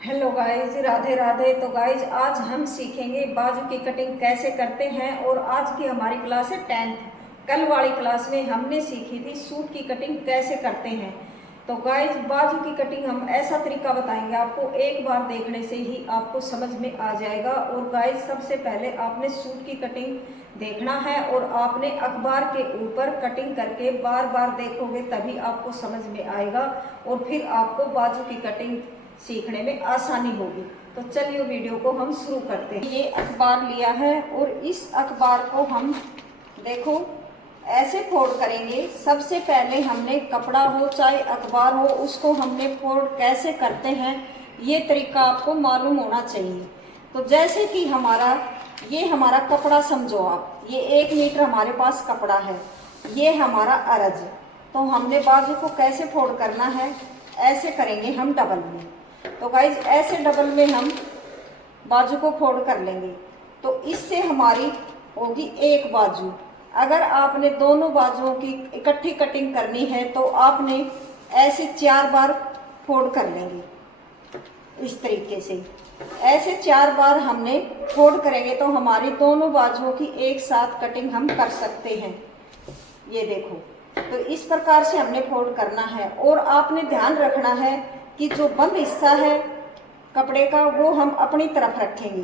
Hello guys, Radhe Radhe. तो guys आज हम सीखेंगे बाजू की कटिंग कैसे करते हैं। और आज की हमारी क्लास है 10th। कल वाली क्लास में हमने सीखी थी सूट की कटिंग कैसे करते हैं। तो गाइज बाजू की कटिंग हम ऐसा तरीका बताएंगे आपको, एक बार देखने से ही आपको समझ में आ जाएगा। और गाइज सबसे पहले आपने सूट की कटिंग देखना है और आपने अखबार के ऊपर कटिंग करके बार बार देखोगे तभी आपको समझ में आएगा और फिर आपको बाजू की कटिंग सीखने में आसानी होगी। तो चलिए वीडियो को हम शुरू करते हैं। ये अखबार लिया है और इस अखबार को हम देखो ऐसे फोल्ड करेंगे। सबसे पहले हमने कपड़ा हो चाहे अखबार हो उसको हमने फोल्ड कैसे करते हैं ये तरीका आपको मालूम होना चाहिए। तो जैसे कि ये हमारा कपड़ा समझो आप, ये 1 मीटर हमारे पास कपड़ा है, ये हमारा अरज। तो हमने बाजू को कैसे फोल्ड करना है, ऐसे करेंगे हम डबल में। तो गाइज ऐसे डबल में हम बाजू को फोल्ड कर लेंगे तो इससे हमारी होगी एक बाजू। अगर आपने दोनों बाजुओं की इकट्ठी कटिंग करनी है तो आपने ऐसे 4 बार फोल्ड कर लेंगे। इस तरीके से ऐसे 4 बार हमने फोल्ड करेंगे तो हमारी दोनों बाजुओं की एक साथ कटिंग हम कर सकते हैं। ये देखो, तो इस प्रकार से हमने फोल्ड करना है। और आपने ध्यान रखना है कि जो बंद हिस्सा है कपड़े का वो हम अपनी तरफ रखेंगे।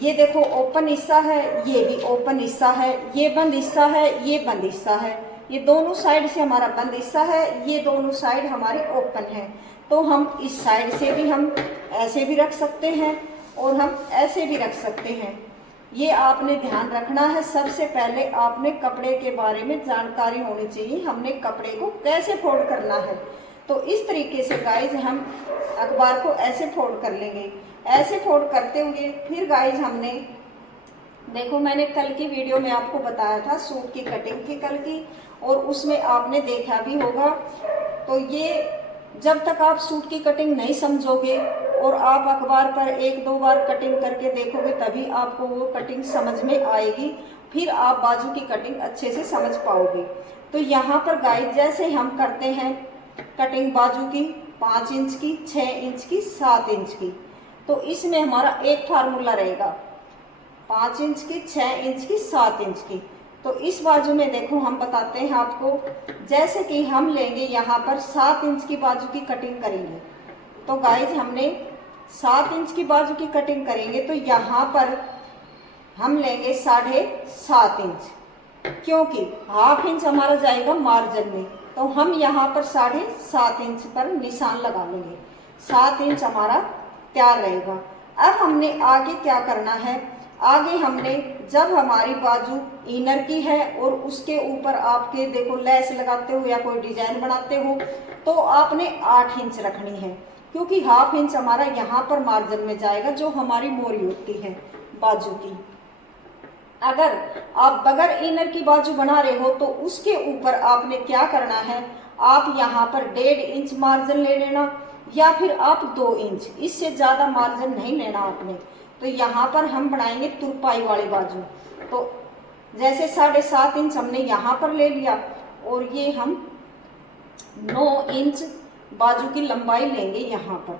ये देखो ओपन हिस्सा है, ये भी ओपन हिस्सा है, ये बंद हिस्सा है, ये बंद हिस्सा है। ये दोनों साइड से हमारा बंद हिस्सा है, ये दोनों साइड हमारी ओपन है। तो हम इस साइड से भी हम ऐसे भी रख सकते हैं और हम ऐसे भी रख सकते हैं। ये आपने ध्यान रखना है। सबसे पहले आपने कपड़े के बारे में जानकारी होनी चाहिए, हमने कपड़े को कैसे फोल्ड करना है। तो इस तरीके से गाइज हम अखबार को ऐसे फोल्ड कर लेंगे। ऐसे फोल्ड करते हुए फिर गाइज हमने देखो, मैंने कल की वीडियो में आपको बताया था सूट की कटिंग की कल की, और उसमें आपने देखा भी होगा। तो ये जब तक आप सूट की कटिंग नहीं समझोगे और आप अखबार पर 1-2 बार कटिंग करके देखोगे तभी आपको वो कटिंग समझ में आएगी, फिर आप बाजू की कटिंग अच्छे से समझ पाओगे। तो यहाँ पर गाइज जैसे हम करते हैं कटिंग बाजू की 5 इंच की, 6 इंच की, 7 इंच की, तो इसमें हमारा एक फार्मूला रहेगा 5 इंच की, 6 इंच की, 7 इंच की। तो इस बाजू में देखो हम बताते हैं आपको, जैसे कि हम लेंगे यहाँ पर 7 इंच की बाजू की कटिंग करेंगे। तो गाइज हमने 7 इंच की बाजू की कटिंग करेंगे तो यहाँ पर हम लेंगे 7.5 इंच, क्योंकि हाफ इंच हमारा जाएगा मार्जिन में। तो हम यहाँ पर 7.5 इंच पर निशान लगा लेंगे, 7 इंच हमारा तैयार रहेगा। अब हमने आगे क्या करना है, आगे हमने जब हमारी बाजू इनर की है और उसके ऊपर आपके देखो लेस लगाते हो या कोई डिजाइन बनाते हो तो आपने 8 इंच रखनी है, क्योंकि हाफ इंच हमारा यहाँ पर मार्जिन में जाएगा जो हमारी मोरी होती है बाजू की। अगर आप बगैर इनर की बाजू बना रहे हो तो उसके ऊपर आपने क्या करना है, आप यहाँ पर 1.5 इंच मार्जिन ले लेना या फिर आप 2 इंच, इससे ज़्यादा मार्जिन नहीं लेना आपने। तो यहाँ पर हम बनाएंगे तुरपाई वाली बाजू। तो जैसे 7.5 इंच हमने यहाँ पर ले लिया और ये हम 9 इंच बाजू की लंबाई लेंगे यहाँ पर।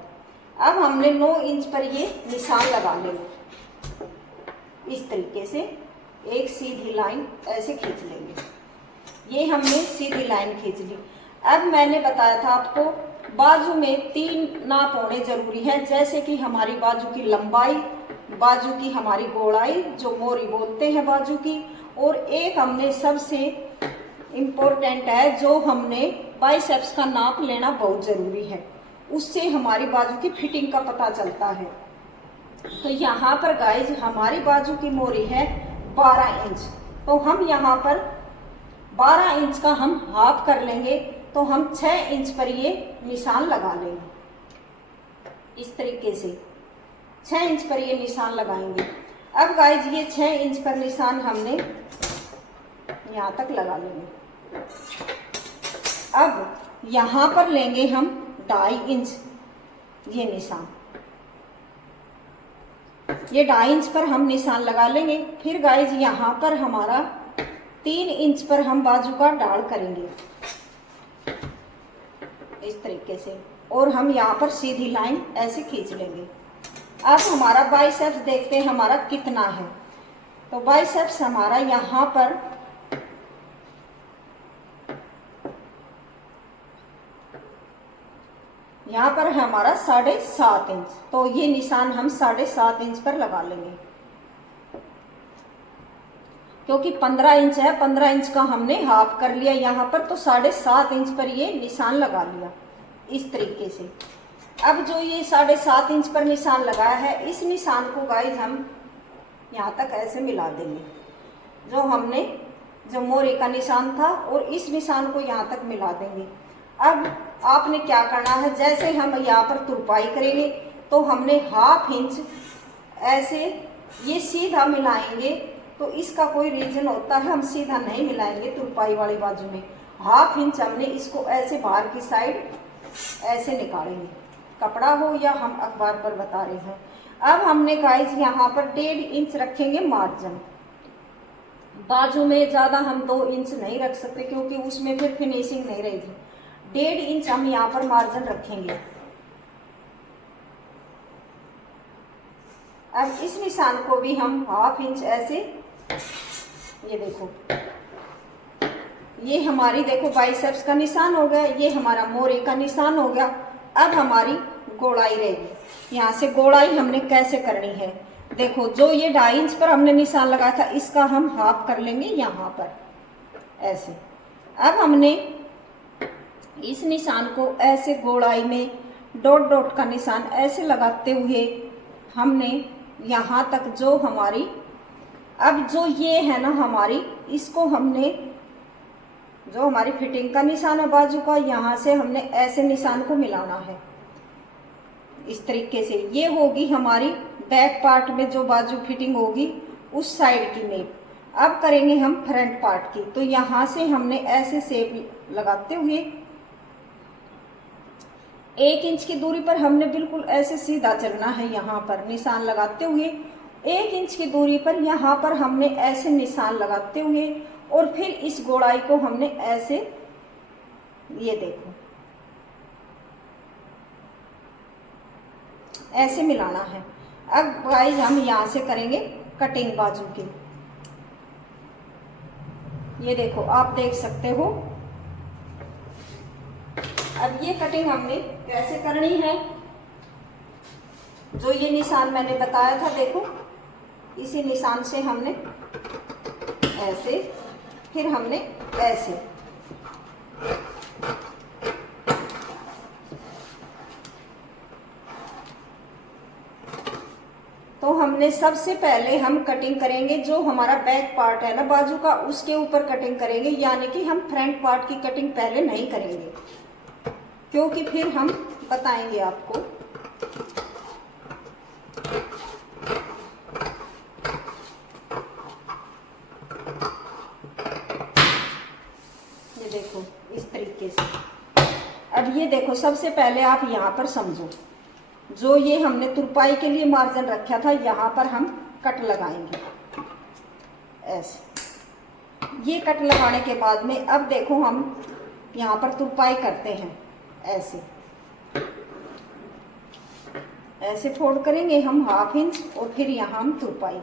अब हमने 9 इंच पर ये निशान लगा लेंगे। इस तरीके से एक सीधी लाइन ऐसे खींच लेंगे। ये हमने सीधी लाइन खींच ली। अब मैंने बताया था आपको बाजू में 3 नाप होने जरूरी है, जैसे कि हमारी बाजू की लंबाई, बाजू की हमारी गोलाई जो मोरी बोलते हैं बाजू की, और एक हमने सबसे इम्पोर्टेंट है जो हमने बाइसेप्स का नाप लेना बहुत जरूरी है, उससे हमारी बाजू की फिटिंग का पता चलता है। तो यहाँ पर गाइज हमारी बाजू की मोरी है 12 इंच, तो हम यहाँ पर 12 इंच का हम हाफ कर लेंगे तो हम 6 इंच पर ये निशान लगा लेंगे। इस तरीके से 6 इंच पर ये निशान लगाएंगे। अब गाइज ये 6 इंच पर निशान हमने यहाँ तक लगा लेंगे। अब यहाँ पर लेंगे हम 2.5 इंच ये निशान, ये 2.5 इंच पर हम निशान लगा लेंगे। फिर गाइज यहाँ पर हमारा 3 इंच पर हम बाजू का डाढ़ करेंगे इस तरीके से। और हम यहाँ पर सीधी लाइन ऐसे खींच लेंगे। अब हमारा बाइसेप्स देखते हैं हमारा कितना है। तो बाइसेप्स हमारा यहाँ पर है हमारा 7.5 इंच। तो ये निशान हम 7.5 इंच पर लगा लेंगे, क्योंकि 15 इंच है, 15 इंच का हमने हाफ कर लिया यहाँ पर, तो 7.5 इंच पर ये निशान लगा लिया इस तरीके से। अब जो ये 7.5 इंच पर निशान लगाया है, इस निशान को गाइस हम यहाँ तक ऐसे मिला देंगे। जो मोरे का निशान था और इस निशान को यहाँ तक मिला देंगे। अब आपने क्या करना है, जैसे हम यहाँ पर तुरपाई करेंगे तो हमने हाफ इंच ऐसे ये सीधा मिलाएंगे। तो इसका कोई रीजन होता है, हम सीधा नहीं मिलाएंगे तुरपाई वाली बाजू में। हाफ इंच हमने इसको ऐसे बाहर की साइड ऐसे निकालेंगे, कपड़ा हो या हम अखबार पर बता रहे हैं। अब हमने गाइस यहाँ पर 1.5 इंच रखेंगे मार्जिन। बाजू में ज़्यादा हम 2 इंच नहीं रख सकते, क्योंकि उसमें फिर फिनिशिंग नहीं रहेगी। 1.5 इंच हम यहाँ पर मार्जिन रखेंगे। अब इस निशान को भी हम हाफ इंच ऐसे, ये देखो, ये हमारी देखो बाइसेप्स का निशान हो गया, ये हमारा मोरे का निशान हो गया। अब हमारी गोलाई रहेगी। यहाँ से गोलाई हमने कैसे करनी है, देखो जो ये 2.5 इंच पर हमने निशान लगाया था, इसका हम हाफ कर लेंगे यहाँ पर ऐसे। अब हमने इस निशान को ऐसे गोलाई में डॉट डॉट का निशान ऐसे लगाते हुए हमने यहाँ तक जो हमारी, अब जो ये है ना हमारी, इसको हमने जो हमारी फिटिंग का निशान है बाजू का, यहाँ से हमने ऐसे निशान को मिलाना है इस तरीके से। ये होगी हमारी बैक पार्ट में जो बाजू फिटिंग होगी उस साइड की मेप। अब करेंगे हम फ्रंट पार्ट की। तो यहाँ से हमने ऐसे शेप लगाते हुए 1 इंच की दूरी पर हमने बिल्कुल ऐसे सीधा चलना है। यहाँ पर निशान लगाते हुए 1 इंच की दूरी पर यहाँ पर हमने ऐसे निशान लगाते हुए, और फिर इस गोलाई को हमने ऐसे, ये देखो ऐसे मिलाना है। अब गाइस हम यहाँ से करेंगे कटिंग बाजू की। ये देखो आप देख सकते हो। अब ये कटिंग हमने कैसे करनी है, जो ये निशान मैंने बताया था, देखो इसी निशान से हमने ऐसे, फिर हमने ऐसे, तो हमने सबसे पहले हम कटिंग करेंगे जो हमारा बैक पार्ट है ना बाजू का, उसके ऊपर कटिंग करेंगे। यानी कि हम फ्रंट पार्ट की कटिंग पहले नहीं करेंगे, क्योंकि फिर हम बताएंगे आपको। ये देखो इस तरीके से। अब ये देखो सबसे पहले आप यहाँ पर समझो, जो ये हमने तुरपाई के लिए मार्जिन रखा था, यहाँ पर हम कट लगाएंगे ऐसे। ये कट लगाने के बाद में अब देखो हम यहाँ पर तुरपाई करते हैं ऐसे, ऐसे फोल्ड करेंगे हम हाफ इंच, और फिर यहाँ हम तुरपाई।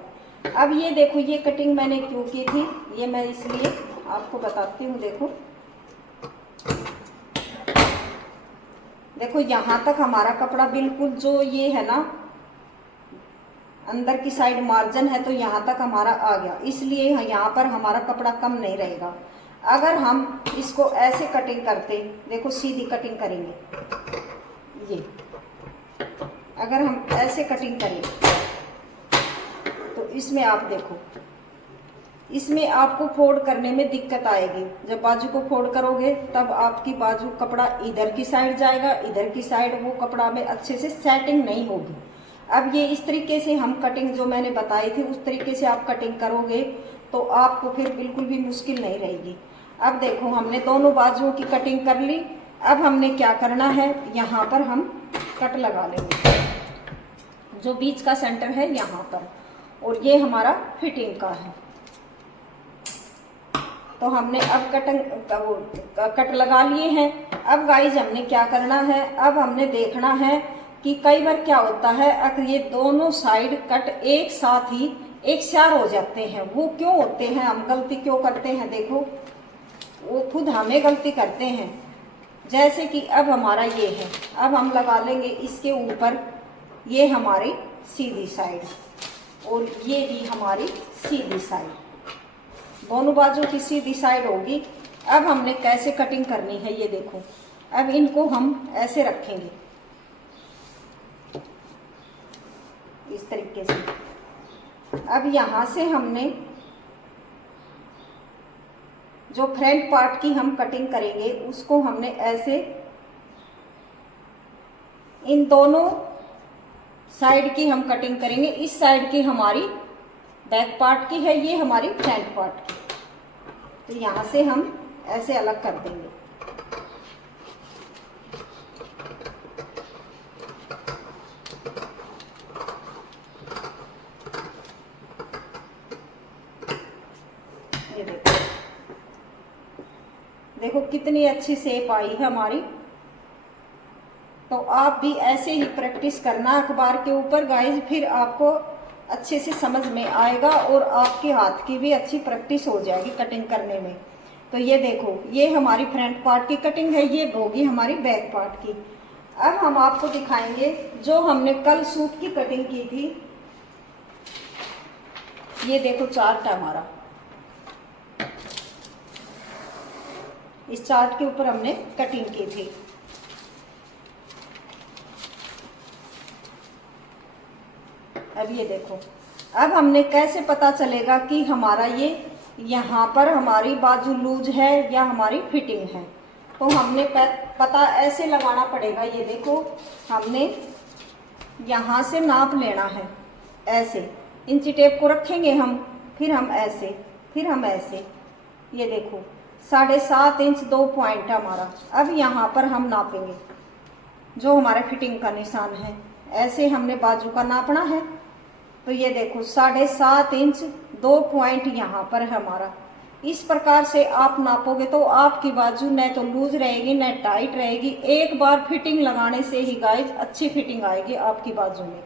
अब ये देखो ये कटिंग मैंने क्यों की थी, ये मैं इसलिए आपको बताती हूँ। देखो यहाँ तक हमारा कपड़ा बिल्कुल जो ये है ना अंदर की साइड मार्जिन है, तो यहाँ तक हमारा आ गया, इसलिए यहाँ पर हमारा कपड़ा कम नहीं रहेगा। अगर हम इसको ऐसे कटिंग करते, देखो सीधी कटिंग करेंगे, ये अगर हम ऐसे कटिंग करें तो इसमें आप देखो, इसमें आपको फोल्ड करने में दिक्कत आएगी। जब बाजू को फोल्ड करोगे तब आपकी बाजू कपड़ा इधर की साइड जाएगा, इधर की साइड वो कपड़ा में अच्छे से सेटिंग नहीं होगी। अब ये इस तरीके से हम कटिंग जो मैंने बताई थी उस तरीके से आप कटिंग करोगे तो आपको फिर बिल्कुल भी मुश्किल नहीं रहेगी। अब देखो हमने दोनों बाजुओं की कटिंग कर ली। अब हमने क्या करना है, यहाँ पर हम कट लगा लेंगे, जो बीच का सेंटर है यहाँ पर, और ये हमारा फिटिंग का है। तो हमने अब कट लगा लिए हैं। अब गाइज हमने क्या करना है, अब हमने देखना है कि कई बार क्या होता है, अगर ये दोनों साइड कट एक साथ ही एक सार हो जाते हैं। वो क्यों होते हैं, हम गलती क्यों करते हैं, देखो वो खुद हमें गलती करते हैं। जैसे कि अब हमारा ये है, अब हम लगा लेंगे इसके ऊपर ये हमारी सीधी साइड और ये भी हमारी सीधी साइड, दोनों बाजू की सीधी साइड होगी। अब हमने कैसे कटिंग करनी है ये देखो, अब इनको हम ऐसे रखेंगे इस तरीके से। अब यहाँ से हमने जो फ्रंट पार्ट की हम कटिंग करेंगे उसको हमने ऐसे इन दोनों साइड की हम कटिंग करेंगे। इस साइड की हमारी बैक पार्ट की है, ये हमारी फ्रंट पार्ट की, तो यहाँ से हम ऐसे अलग कर देंगे। ये देखो कितनी अच्छी शेप आई है हमारी। तो आप भी ऐसे ही प्रैक्टिस करना अखबार के ऊपर गाइज, फिर आपको अच्छे से समझ में आएगा और आपके हाथ की भी अच्छी प्रैक्टिस हो जाएगी कटिंग करने में। तो ये देखो ये हमारी फ्रंट पार्ट की कटिंग है, ये होगी हमारी बैक पार्ट की। अब हम आपको दिखाएंगे जो हमने कल सूट की कटिंग की थी। ये देखो चार्ट हमारा, इस चार्ट के ऊपर हमने कटिंग की थी। अब ये देखो, अब हमने कैसे पता चलेगा कि हमारा ये यहाँ पर हमारी बाजू लूज है या हमारी फिटिंग है। तो हमने पता ऐसे लगाना पड़ेगा। ये देखो हमने यहाँ से नाप लेना है, ऐसे इंची टेप को रखेंगे हम, फिर हम ऐसे, फिर हम ऐसे। ये देखो 7.5 इंच 2 पॉइंट हमारा। अब यहाँ पर हम नापेंगे जो हमारा फिटिंग का निशान है, ऐसे हमने बाजू का नापना है। तो ये देखो 7.5 इंच 2 पॉइंट यहाँ पर है हमारा। इस प्रकार से आप नापोगे तो आपकी बाजू न तो लूज रहेगी न टाइट रहेगी। एक बार फिटिंग लगाने से ही गाइज अच्छी फिटिंग आएगी आपकी बाजू में।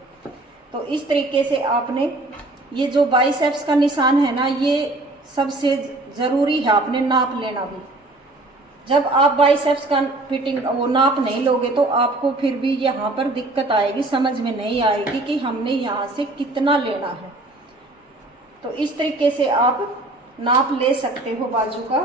तो इस तरीके से आपने ये जो बाइसेप्स का निशान है ना, ये सबसे ज़रूरी है, आपने नाप लेना भी। जब आप बाइसेप्स का फिटिंग वो नाप नहीं लोगे तो आपको फिर भी यहाँ पर दिक्कत आएगी, समझ में नहीं आएगी कि हमने यहाँ से कितना लेना है। तो इस तरीके से आप नाप ले सकते हो बाजू का।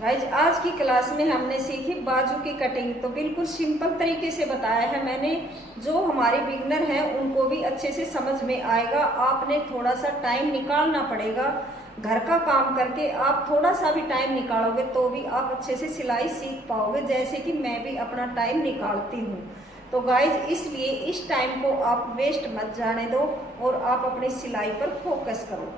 गाइज आज की क्लास में हमने सीखी बाजू की कटिंग। तो बिल्कुल सिंपल तरीके से बताया है मैंने, जो हमारे बिगनर हैं उनको भी अच्छे से समझ में आएगा। आपने थोड़ा सा टाइम निकालना पड़ेगा, घर का काम करके आप थोड़ा सा भी टाइम निकालोगे तो भी आप अच्छे से सिलाई सीख पाओगे, जैसे कि मैं भी अपना टाइम निकालती हूँ। तो गाइज इसलिए इस टाइम को आप वेस्ट मत जाने दो और आप अपनी सिलाई पर फोकस करो।